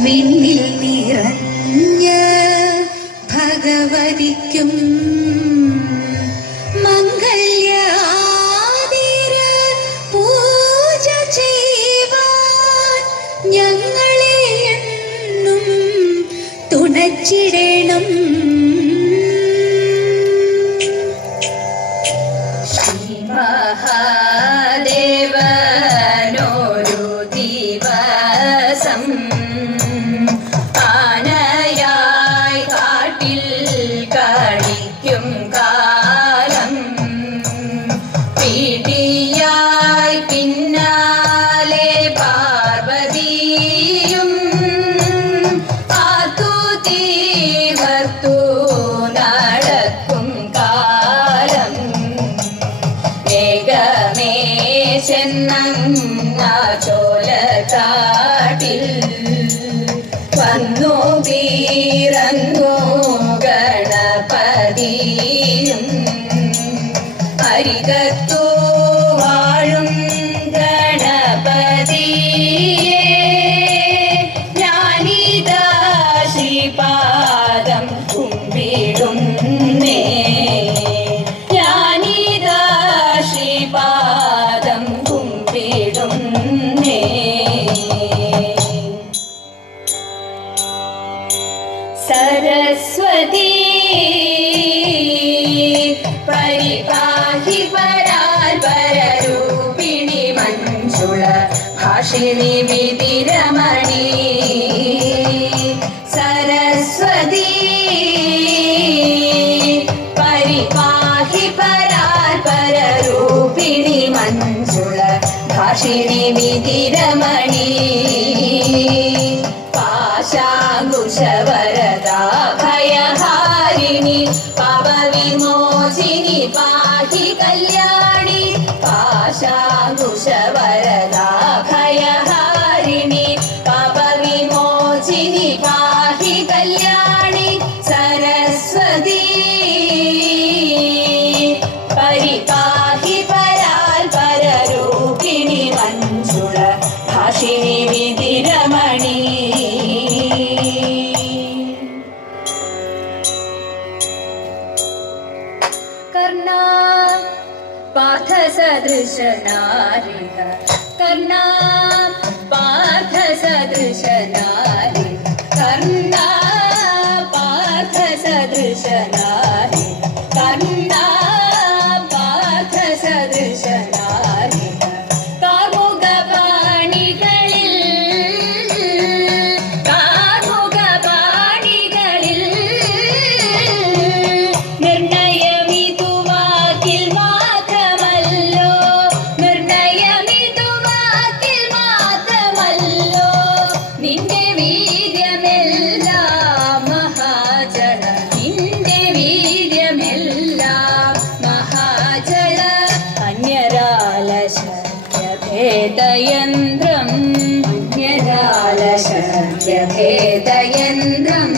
വിണ്ണിൽ നിറഞ്ഞ ഭഗവതിക്കും മംഗല്യാതിര പൂജ ചെയ്യുവാൻ ഞങ്ങളെ എന്നും തുണച്ചിടണം. മഹാദേവനൊരു ദിവസം ആനയായി കാട്ടിൽ കളിക്കും കാലം പീഡിയായി പിന്നാലെ പാർവതിയും ആർത്തു തീർത്തു നടക്കും കാലം വേഗമേ ചെന്നങ്ങ ചോലക്കാട്ടിൽ വന്നു തീരന്നു ഗണപതിയും അരികത്തു വാഴും ഗണപതിയെ ഞാനിതാ ശ്രീപാദം കുമ്പിടുന്നേ. ഞാനിതാ ശ്രീപാദം കുമ്പിടുന്നേ. സരസ്വതി പരിപാഹി പരാൽപരരൂപിണി മഞ്ജുള ഭാഷിണി വിതിരമണി. സരസ്വതി പരിപാഹി പരാൽപരരൂപിണി മഞ്ജുള ഭാഷിണി വിതിരമണി. പാശാങ്കുശവരദാ ഭയഹാരിണി പാപവിമോചിനി പാഹി കല്യാണി. പാശാങ്കുശവരദാ ഭയഹാരിണി പാപവിമോചിനി പാഹി കല്യാണി. സരസ്വതി പരിപാഹി പരാൽപരരൂപിണി മഞ്ജുള ഭാഷിണി വിതിരമണി. കർണാ പാർത്ഥസദൃശനാരിക കർണാ പാർത്ഥസദൃശനാരിക കർണാ പാർത്ഥസദൃശനാരിക കർണാ പാർത്ഥസദൃശനാരിക. കാർമുകപാണികളിൽ കാർമുകപാണികളിൽ നിർണയമിതുവാക്കിൽ മാത്രമല്ലോ നിർണയമിതുവാക്കിൽ മാത്രമല്ലോ നിന്റെ വീര്യമെല്ലാം മഹാജല നിന്റെ വീര്യമെല്ലാം മഹാജല. അന്യരാലശക്യഭേദയന്ത്രം അന്യരാലശക്യഭേദയന്ത്രം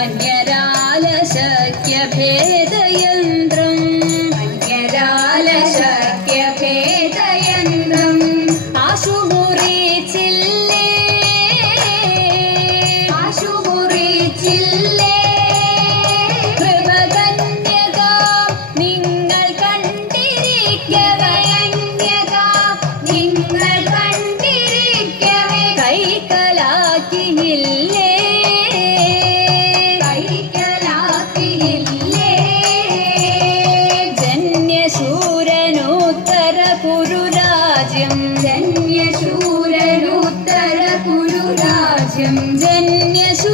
അന്യരാലശക്യഭേദയന്ത്രം അന്യരാലശക്യഭേദയന്ത്രം. ആശുമുറിച്ചില്ലേ ആശുമുറിച്ചില്ലേ കൃപകന്യക നിങ്ങൾ കണ്ടിരിക്കവേ നിങ്ങൾ കണ്ടിരിക്കവേ കൈക്കലാക്കിയില്ലേ കൈക്കലാക്കിയില്ലേ. ജന്യശൂരനൂത്തര കുരുരാജ്യം ജന്യശൂരനൂത്തര കുരുരാജ്യം ജന്യശൂരനൂത്തര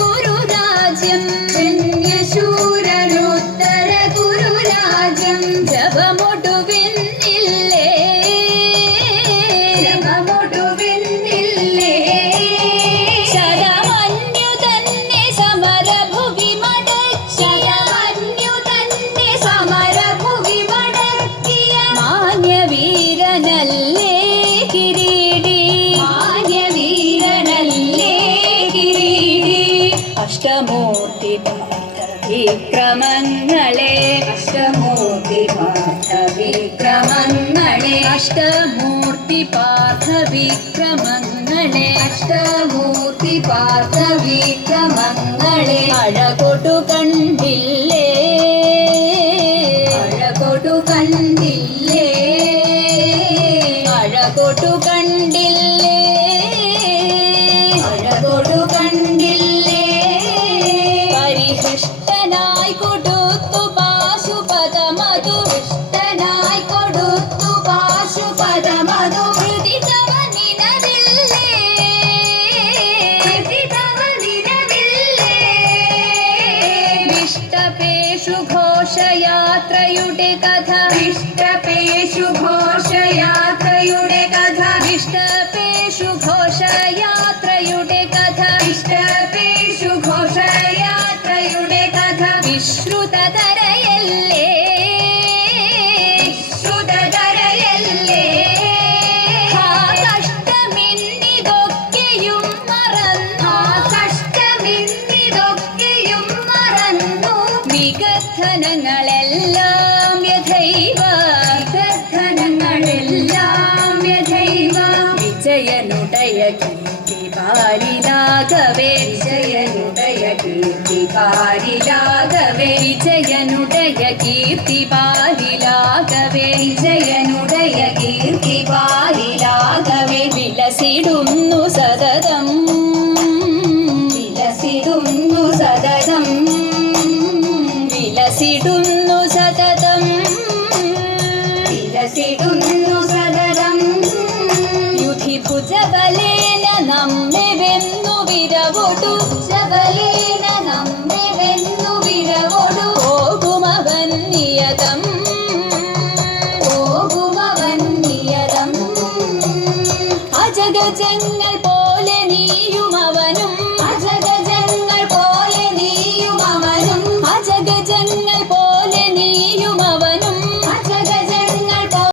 കുരുരാജ്യം ജന്യശൂരനൂത്തര കുരുരാജ്യം. ജപമൊടുവിന്നില്ലേ ജപമൊടുവിന്നില്ലേ ശരമന്യു തന്നെ സമരഭുവി മടക്കിയ ശരമന്യു തന്നെ സമരഭുവി മടക്കിയ മാന്യവീരനല്ലേ കിരീടി മാന്യവീരനല്ലേ കിരീടി. അഷ്ടമൂർത്തി വിക്രമങ്ങളെ അഷ്ടമൂർത്തി വിക്രമങ്ങളെ അഷ്ടമൂർത്തി പാർത്ഥ വിക്രമങ്ങളെ അഷ്ടമൂർത്തി പാർത്ഥ വിക്രമങ്ങളെ അഴകൊടു കണ്ടില്ലേ അഴകൊടു കണ്ടില്ലേ അഴകൊടു കണ്ടില്ലേ അഴകൊടു കണ്ടില്ലേ പരിഹൃഷ്ടനായി കൊടുത്തു പാശുപതമതു ഇഷ്ടനായി കൊടുത്തു പാശുപദമതു ഹൃദിതവ നിനവില്ലേ ഹൃദിതവ നിലവില്ലേ വിഷ്ടപേഷു ഘോഷയാത്രയുടെ കഥ ഇഷ്ടപേഷു ഘോഷയാത്രയുടെ കഥ വിഷ്ടപേഷു ഘോഷയാത്രയുടെ കഥ ഇഷ്ടപേഷു ഘോഷയാത്രയുടെ കഥ വിശ്രുതതരയല്ലേ ശ്രുതധരയല്ലേ ആ കഷ്ടമിന്നിതൊക്കെയും മറന്നു ആ കഷ്ടമിന്നിതൊക്കെയും മറന്നു വികഥനങ്ങളെല്ലാം യഥൈവ ധനങ്ങളെല്ലാം യഥൈവ വിജയനുടയ കീർത്തി പാലിലാകവേ ജയനുദയ കീർത്തി പാരിലാകവേ വിജയനുടയ കീർത്തി പാലിലാകവേ ജയനുദയ കീർത്തി പാരിലാകവേ വിലസിടുന്നു സതതം വിലസിടുന്നു സതതം വിലസിടുന്നു സതതം വിലസിടുന്നു സതതം യുധിഭുജബലേന നമ്മെ വെന്നു വിരവൊടു ശബലേന നമ്മെ വെന്നു വിരവൊടു പോകുമവൻ നിയതം പോകുമവൻ നിയതം അജഗജങ്ങൾ പോലെ നീയു